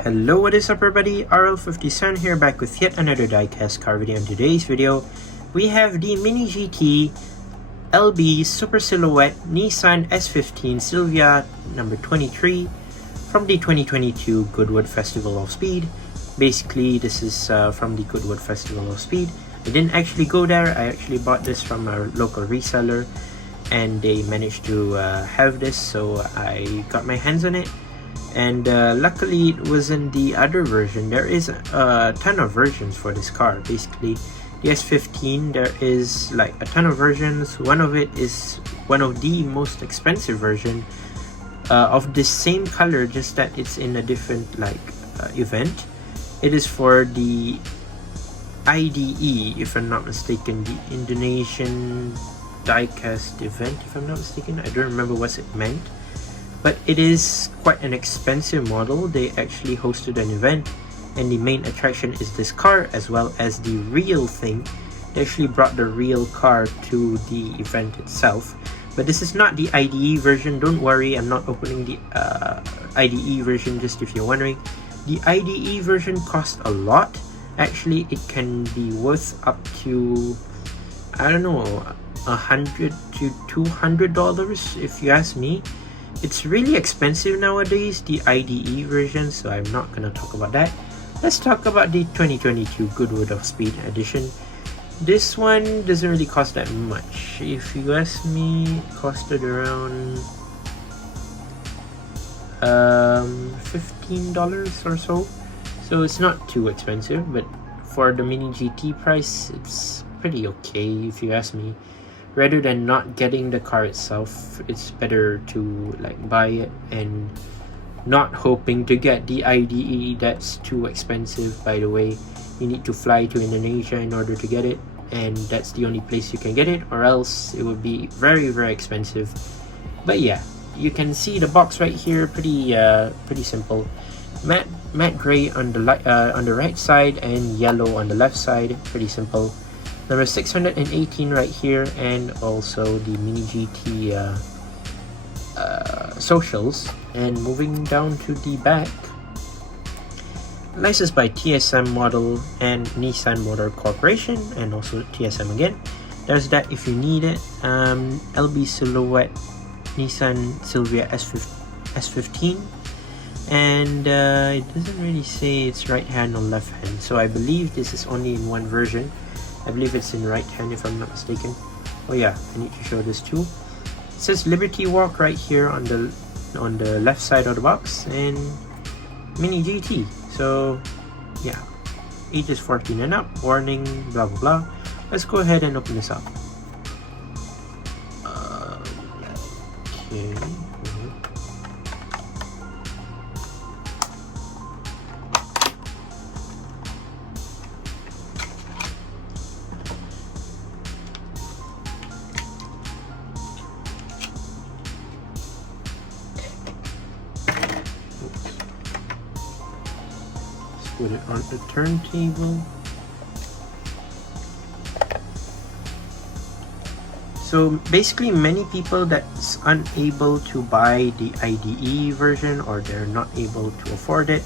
Hello, what is up everybody? RL57 here, back with yet another diecast car video. In today's video, we have the Mini GT LB Super Silhouette Nissan S15 Silvia number 23 from the 2022 Goodwood Festival of Speed. Basically, this is from the Goodwood Festival of Speed. I didn't actually go there. I actually bought this from a local reseller and they managed to have this, so I got my hands on it. And luckily it wasn't the other version. There is a ton of versions for this car. Basically the S15, there is like a ton of versions. One of it is one of the most expensive version of the same color, just that it's in a different event. It is for the IDE, if I'm not mistaken, the Indonesian diecast event, if I'm not mistaken. I don't remember what it meant. But it is quite an expensive model. They actually hosted an event and the main attraction is this car as well as the real thing. They actually brought the real car to the event itself. But this is not the IDE version. Don't worry, I'm not opening the IDE version, just if you're wondering. The IDE version costs a lot. Actually, it can be worth up to, I don't know, $100 to $200 if you ask me. It's really expensive nowadays, the IDE version, so I'm not gonna talk about that. Let's talk about the 2022 Goodwood of Speed edition. This one doesn't really cost that much. If you ask me, it costed around $15 or so. So it's not too expensive, but for the Mini GT price, it's pretty okay if you ask me. Rather than not getting the car itself, it's better to buy it and not hoping to get the IDE. That's too expensive, by the way. You need to fly to Indonesia in order to get it, and that's the only place you can get it, or else it would be very expensive. But yeah, you can see the box right here. Pretty simple. Matte gray on the right side and yellow on the left side. Pretty simple. Number 618 right here, and also the Mini GT socials. And moving down to the back, licensed by TSM Model and Nissan Motor Corporation, and also TSM again. There's that if you need it. LB Silhouette Nissan Silvia S15, and it doesn't really say it's right hand or left hand, so I believe this is only in one version. I believe it's in right hand if I'm not mistaken. Oh yeah, I need to show this too. It says Liberty Walk right here on the left side of the box, and Mini GT. So yeah, ages 14 and up, warning, blah blah blah. Let's go ahead and open this up. Okay. Put it on the turntable. So basically, many people that's unable to buy the IDE version, or they're not able to afford it,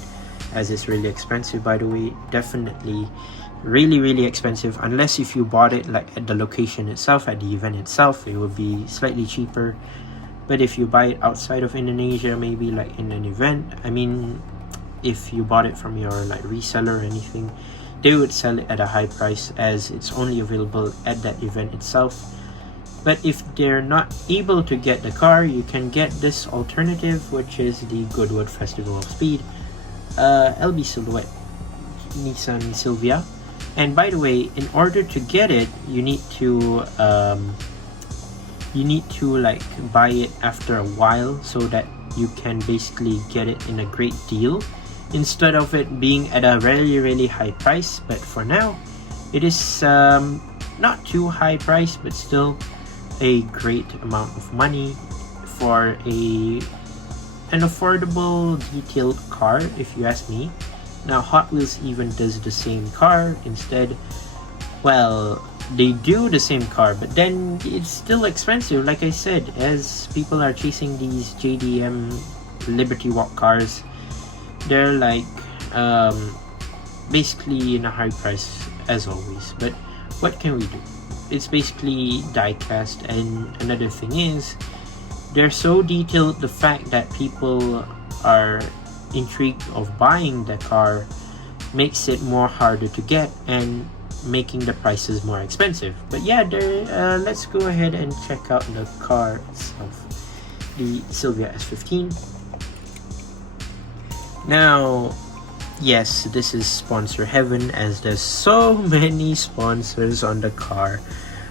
as it's really expensive, by the way. Definitely really expensive, unless if you bought it at the location itself, at the event itself, it would be slightly cheaper. But if you buy it outside of Indonesia, maybe in an event, I mean, if you bought it from your reseller or anything, they would sell it at a high price, as it's only available at that event itself. But if they're not able to get the car, you can get this alternative, which is the Goodwood Festival of Speed LB Silhouette Nissan Silvia. And by the way, in order to get it, you need to buy it after a while, so that you can basically get it in a great deal, instead of it being at a really high price. But for now, it is not too high price, but still a great amount of money for an affordable detailed car, if you ask me. Now Hot Wheels even does the same car. Instead, well, they do the same car, but then it's still expensive, like I said, as people are chasing these JDM Liberty Walk cars. They're basically in a high price as always. But what can we do? It's basically die cast, and another thing is they're so detailed, the fact that people are intrigued of buying the car makes it more harder to get and making the prices more expensive. But yeah, let's go ahead and check out the car itself, the Silvia S15. Now, yes, this is sponsor heaven, as there's so many sponsors on the car,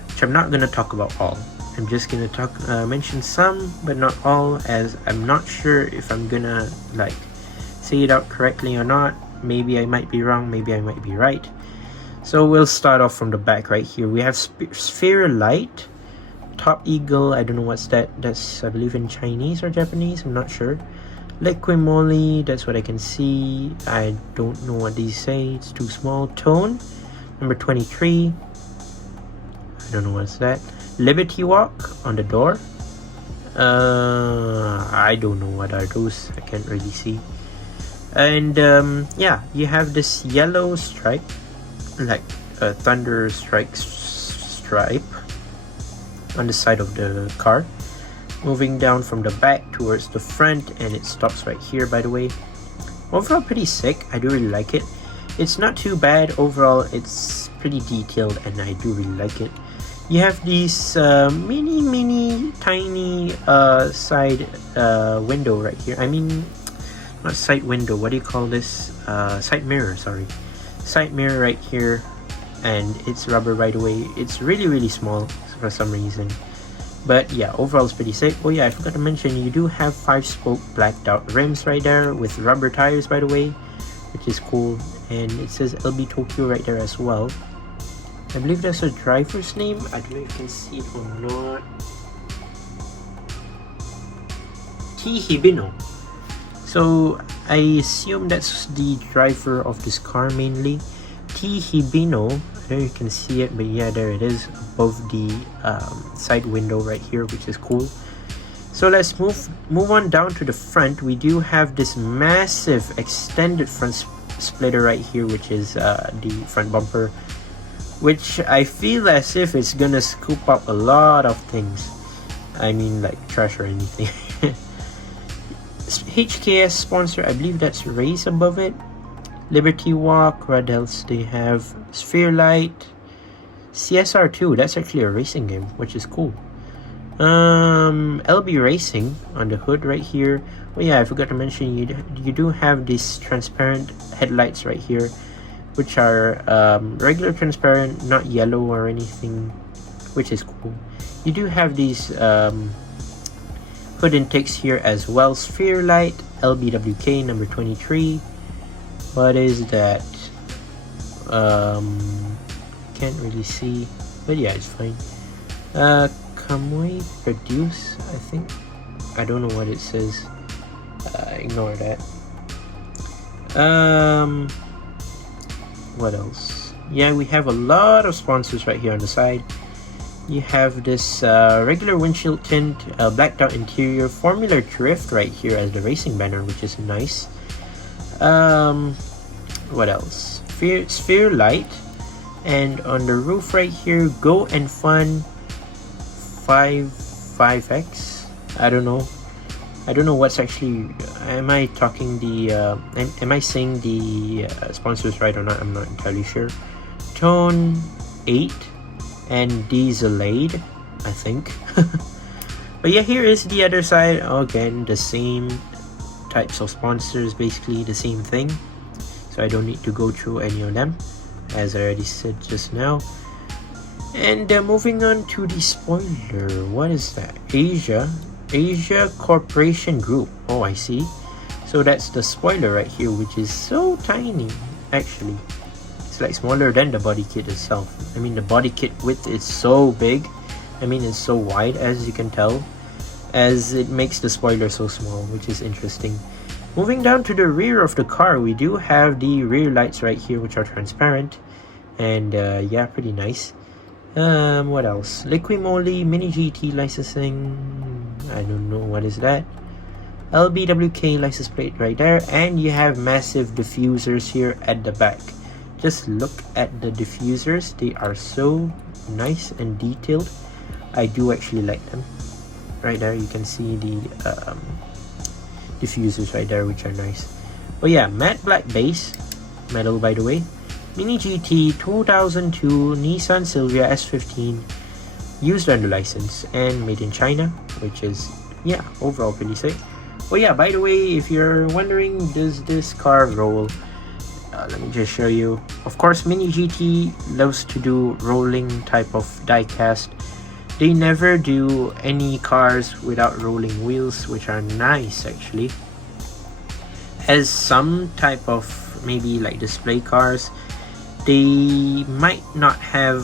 which I'm not gonna talk about all. I'm just gonna mention some, but not all, as I'm not sure if I'm gonna like say it out correctly or not. Maybe I might be wrong, maybe I might be right. So we'll start off from the back right here. We have Sphere Light, Top Eagle, I don't know what's that. That's, I believe, in Chinese or Japanese, I'm not sure. Liquimoli, that's what I can see. I don't know what these say, it's too small. Tone, number 23. I don't know what's that. Liberty Walk on the door. I don't know what are those, I can't really see. And yeah, you have this yellow stripe, like a thunder strike stripe on the side of the car, moving down from the back towards the front, and it stops right here, by the way. Overall pretty sick, I do really like it. It's not too bad overall, it's pretty detailed and I do really like it. You have these mini tiny side window right here. I mean, not side window, what do you call this? Side mirror, sorry. Side mirror right here, and it's rubber, by the way. It's really small for some reason, but yeah, overall it's pretty sick. Oh yeah, I forgot to mention, you do have 5-spoke blacked out rims right there with rubber tires, by the way, which is cool. And it says LB Tokyo right there as well. I believe that's a driver's name. I don't know if you can see it or not. T Hibino. So I assume that's the driver of this car mainly. T Hibino. I don't know if you can see it, but yeah, there it is above the side window right here, which is cool. So let's move on down to the front. We do have this massive extended front splitter right here, which is the front bumper, which I feel as if it's gonna scoop up a lot of things. I mean, like trash or anything. HKS sponsor, I believe that's race above it. Liberty Walk, what else they have? Sphere Light, CSR2, that's actually a racing game, which is cool. LB Racing on the hood right here. Oh yeah, I forgot to mention, you do have these transparent headlights right here, which are regular transparent, not yellow or anything, which is cool. You do have these hood intakes here as well. Sphere Light, LBWK number 23. What is that? Can't really see, but yeah, it's fine. Kamui Produce, I think. I don't know what it says. Ignore that. What else? Yeah, we have a lot of sponsors right here on the side. You have this regular windshield tint, blacked out interior, Formula Drift right here as the racing banner, which is nice. What else? Sphere Light, and on the roof right here, Go and Fun 5X. I don't know what's actually. Am I talking the? Am I saying the sponsors right or not? I'm not entirely sure. Tone 8 and Dieselade, I think. But yeah, here is the other side. Again, the same types of sponsors, basically the same thing. So I don't need to go through any of them, as I already said just now. And moving on to the spoiler. What is that? Asia Corporation Group. Oh, I see. So that's the spoiler right here, which is so tiny, actually. It's like smaller than the body kit itself. I mean, the body kit width is so big. I mean, it's so wide, as you can tell, as it makes the spoiler so small, which is interesting. Moving down to the rear of the car, we do have the rear lights right here, which are transparent. And yeah, pretty nice. What else? Liquimoli Mini GT licensing. I don't know what is that. LBWK license plate right there, and you have massive diffusers here at the back. Just look at the diffusers, they are so nice and detailed. I do actually like them. Right there you can see the diffusers right there, which are nice. But yeah, matte black base metal, by the way. Mini GT 2002 Nissan Silvia S15, used under license and made in China, which is, yeah, overall pretty sick. Well, yeah, by the way, if you're wondering, does this car roll? Let me just show you. Of course, Mini GT loves to do rolling type of die-cast. They never do any cars without rolling wheels, which are nice actually. As some type of maybe like display cars, they might not have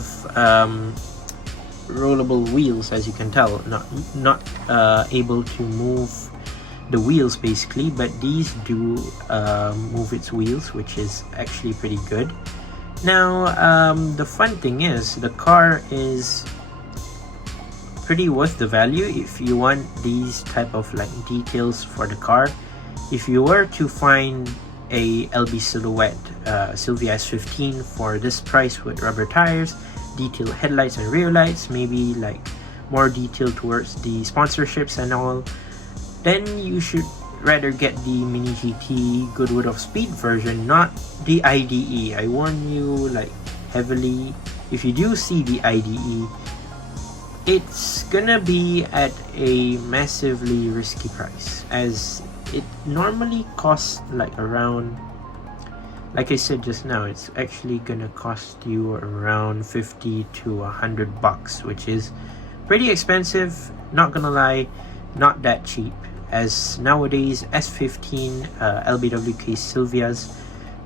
rollable wheels, as you can tell, not able to move the wheels basically, but these do move its wheels, which is actually pretty good. Now the fun thing is the car is pretty worth the value if you want these type of like details for the car. If you were to find a LB silhouette Silvia S15 for this price with rubber tires, detailed headlights and rear lights, maybe like more detail towards the sponsorships and all, then you should rather get the Mini GT Goodwood of Speed version, not the IDE. I warn you like heavily, if you do see the IDE, it's gonna be at a massively risky price, as it normally costs like around, like I said just now, it's actually gonna cost you around 50 to 100 bucks, which is pretty expensive, not gonna lie, not that cheap, as nowadays S15 LBWK Silvias,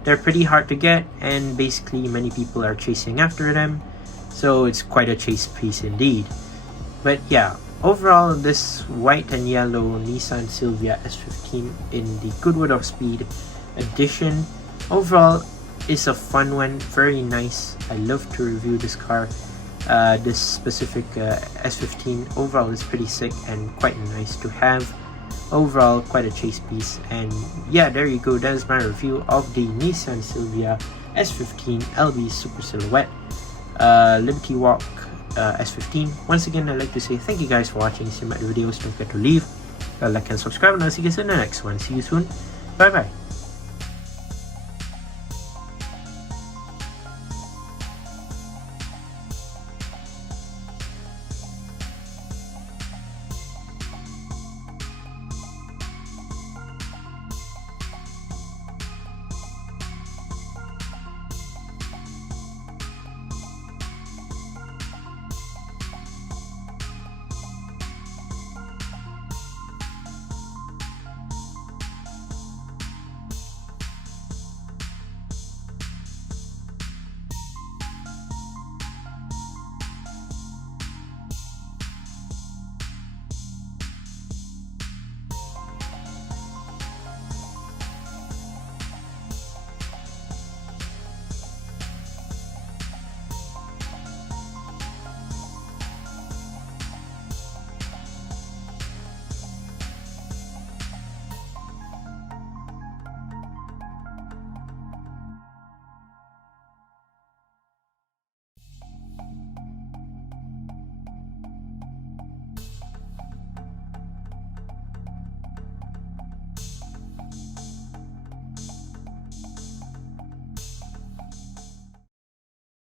they're pretty hard to get, and basically many people are chasing after them, so it's quite a chase piece indeed. But yeah, overall this white and yellow Nissan Silvia S15 in the Goodwood of Speed edition, overall is a fun one, very nice. I love to review this car. This specific S15 overall is pretty sick and quite nice to have. Overall quite a chase piece. And yeah, there you go, that is my review of the Nissan Silvia S15 LB Super Silhouette Liberty Walk S15. Once again, I'd like to say thank you guys for watching. See my videos, don't forget to leave a like and subscribe, and I'll see you guys in the next one. See you soon, bye bye.